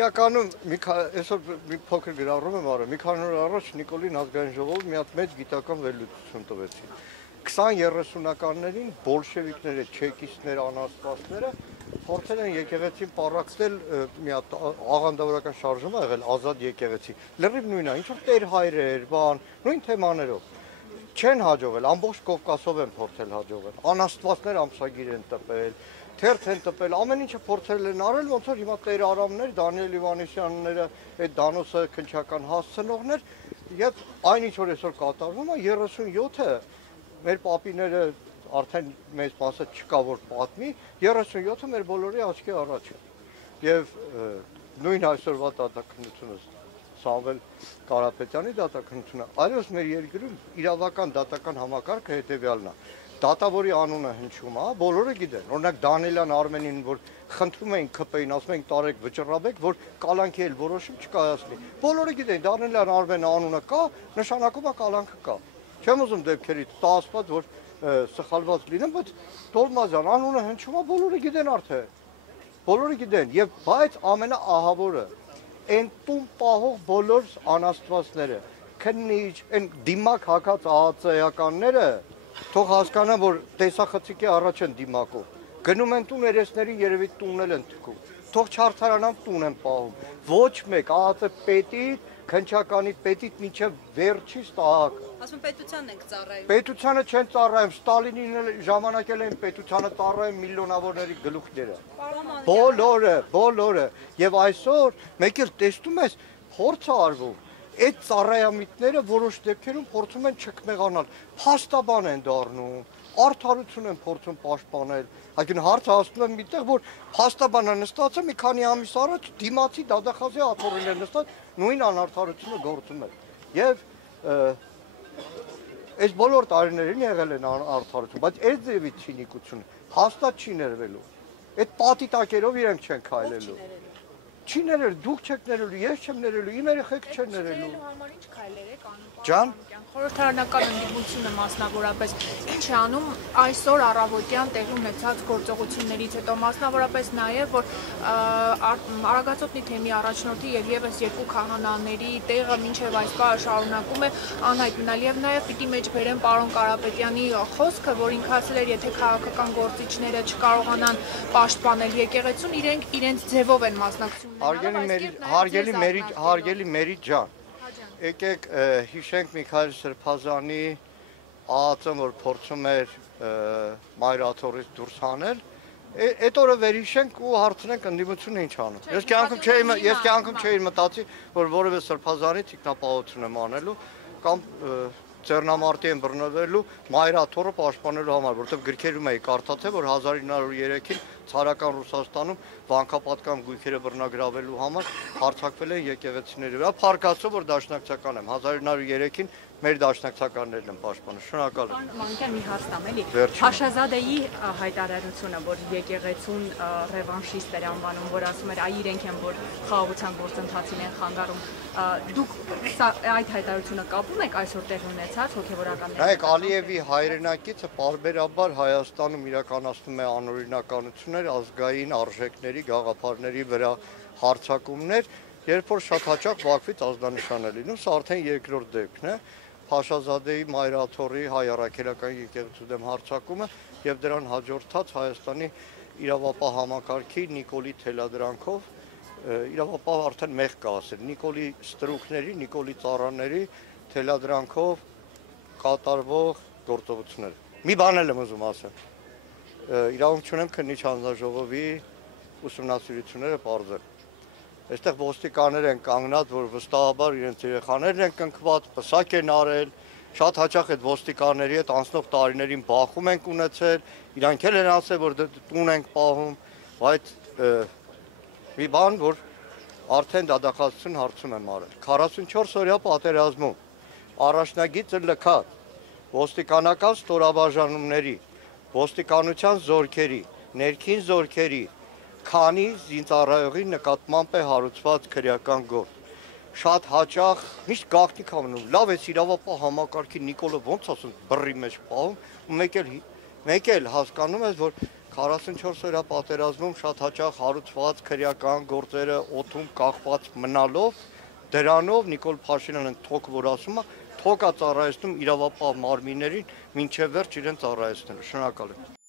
իրականում այսօր մի փոքր գրառում եմ արել, մի քանի օր առաջ Նիկոլին ազգային ժողովում մի հատ մեծ գիտական վերլուծություն տվեցին։ 20-30-ականներին բոլշևիկները, չեկիստները, անաստվածները փորձել են եկեղեցին պառակտել մի հատ աղանդավորական շարժում ա եղել ազատ եկեղեցի։ Լրիվ նույնն է, ինչ որ տեր հայրեր, բան, նույն թեմաներով։ Չեն հաջողել, ամբողջ Կովկասով են փորձել հաջողել։ Անաստվածներ ամսագիր են տպել, թերթ են տպել, ամեն ինչը փորձել են արել, ոնց որ հիմա Տեր Արամներ, Դանիել Իվանեսյանները, այդ Դանոսը քնչական հասցնողներ, եւ այնինչ որ այսօր կատարվում է 37-ը մեր պապիները արդեն մեծ մասը չկա որ պատմի, 37-ը մեր բոլորի աչքի առաջ է։ Եվ նույն այսօրվա դատաքննությունը Սամվել Կարապետյանի դատաքննությունը, այլևս մեր երկրում իրավական դատական համակարգը հետեւյալն է։ Դատավորի անունը հնչում է, բոլորը գիտեն։ Օրինակ Դանիելյան Արմենին, որ խնդրում էին ԿՊ-ին, ասում էին տարեք վճռաբեք, որ կալանքի էլ որոշում չկայացնի։ Բոլորը գիտեն, Դանիելյան Արմենը անունը կա, նշանակում է կալանքը կա։ Չեմ ուզում դեպքերից տասված, որ սխալված լինեմ, բայց Տոլմազյան անունը հնչում է, բոլորը գիտեն արդեն։ Բոլորը գիտեն, եւ բայց ամենաահավորը այն տուն պահող բոլոր անաստվածները, քննիչ, այն դիմակ հակած ԱԱԾ-ականները թող հասկանան, որ տեսախցիկի առաջ են դիմակով։ Գնում են տուն երեսներին երևի տուննել են թքում։ Թող չարթարանան տուն են պահում։ Ոչ մեկ ԱԱԾ պետի, քնչականի պետից մինչև վերջի ստահակը։ Ասում պետությանն ենք ծառայում։ Պետությանը չեն ծառայում, Ստալինին ժամանակ էլ են պետությանը ծառայում միլիոնավորների գլուխները։ Բոլորը։ Եվ այսօր մեկ էլ տեսնում ես փորձ է արվում։ Այդ ծառայամիտները որոշ դեպքերում փորձում են չկմեղանալ, փաստաբան են դառնում, արդարություն են փորձում պաշտպանել։ Այսինքն հարցը հասնում է միտեղ, որ փաստաբանը նստած է մի քանի ամիս առաջ դիմացի դատախազի աթոռին է նստած, նույն անարդարությունը գործում է։ Եվ այս բոլոր տարիներին եղել են արդարություն, բայց այս ձևի ցինիկությունը հաստատ չի ներվելու։ Այդ պատի տակերով իրենք չեն քայլելու։ Չի ներել, դուք չեք ներելու, ես չեմ ներելու, իմ երեխեքը չեն ներելու։ Համար ինչ քայլեր եք անում։ Ջան, խորհրդարանական ընդդիմությունը մասնավորապես ինչ է անում այսօր առավոտյան տեղի ունեցած գործողություններից հետո, մասնավորապես նաև որ Արագածոտնի թեմի առաջնորդի եւ եւս երկու քահանաների տեղը մինչեւ այս պահը շարունակում է անհայտնալ եւ նաև պիտի մեջ բերեն պարոն Կարապետյանի խոսքը, որ ինքը ասել էր, եթե քաղաքական գործիչները չկարողանան պաշտպանել եկեղեցուն, իրենք իրենց ձևով են մասնակցում։ Հարգելի Մերի ջան, եկեք հիշենք Միքայել Սրբազանի ԱԱԾ-ն, որ փորձում էր մայրաթորից դուրս հանել, այդ օրը վերհիշենք ու հարցնենք ընդդիմությունը ինչ անում։ Ես կյանքում չէի մտածի, որ որևէ Սրբազանի թիկնապահություն եմ անելու կամ ձեռնամարտի են բռնվելու մայրաթորը պաշտպանելու համար, որովհետև գրքերում էի կարդացել, որ 1903-ին ցարական Ռուսաստանում վանքապատկան գույքերը բռնագրավելու համար հարձակվել են եկեղեցիների վրա, փառքացու, որ դաշնակցական եմ, 1903-ին մեր դաշնակցականներն են պաշտպանում, շնորհակալ եմ։ Մանուկյան մի հարցնամ էլի, Փաշազադեի հայտարարությունը, որ եկեղեցուն ռևանշիստ էր անվանում, որ ասում էր, այ իրենք են, որ խաղաղության գործընթացին են խանգարում, դուք այդ հայտարարությունը կապում եք այսօր տեղի ունեցած հոգևորականների։ Նայեք, Ալիևի հայրենակիցը պարբերաբար Հայաստանում իրականացնում է անօրինականություններ, ազգային արժեքների, գաղափարների վրա հարձակումներ, երբ որ շատ հաճախ Բաքվից ազդանշան է լինում, սա արդեն երկրորդ դեպքն է, Փաշազադեի մայրաթորի հայ առաքելական եկեղեցու դեմ հարձակումը եւ դրան հաջորդած Հայաստանի իրավապահ համակարգի Նիկոլի թելադրանքով, իրավապահ արդեն մեղ կա ասել, Նիկոլի ստրուկների, Նիկոլի ծառաների թելադրանքով կատարվող գործողություններ։ Մի բան եմ ուզում ասել։ Իրավունք չունեմ քննիչ հանձնաժողովի ուսումնասիրությունները պարզել։ Այստեղ ոստիկաններ են կանգնած, որ վստահաբար իրենց երեխաներն են կնքված, պսակ են արել, շատ հաճախ այդ ոստիկանների հետ անցնող տարիներին բախում ենք ունեցել, իրանք էլ են ասել, որ տուն ենք պահում, բայց մի բան, որ արդեն դատախազություն հարցում եմ արել։ 44 օրյա պատերազմում առաջնագիծը լքած ոստիկանական ստորաբաժանումների, ոստիկանության զորքերի, ներքին զորքերի քանի զինծառայողի նկատմամբ է հարուցված քրեական գործ։ Շատ հաճախ միշտ գաղտնիք անում, լավ է իրավապահ համակարգի Նիկոլը ոնց ասում բռի մեջ պահում, ու մեկ էլ հասկանում ես, որ 44 օրյա պատերազմում շատ հաճախ հարուցված քրեական գործերը օդում կախված մնալով դրանով Նիկոլ Փաշինյանը թոք որ ասում է, թոք է ծառայեցնում իրավապահ մարմիններին մինչև վերջ իրեն ծառայեցնելու։ Շնորհակալ եմ։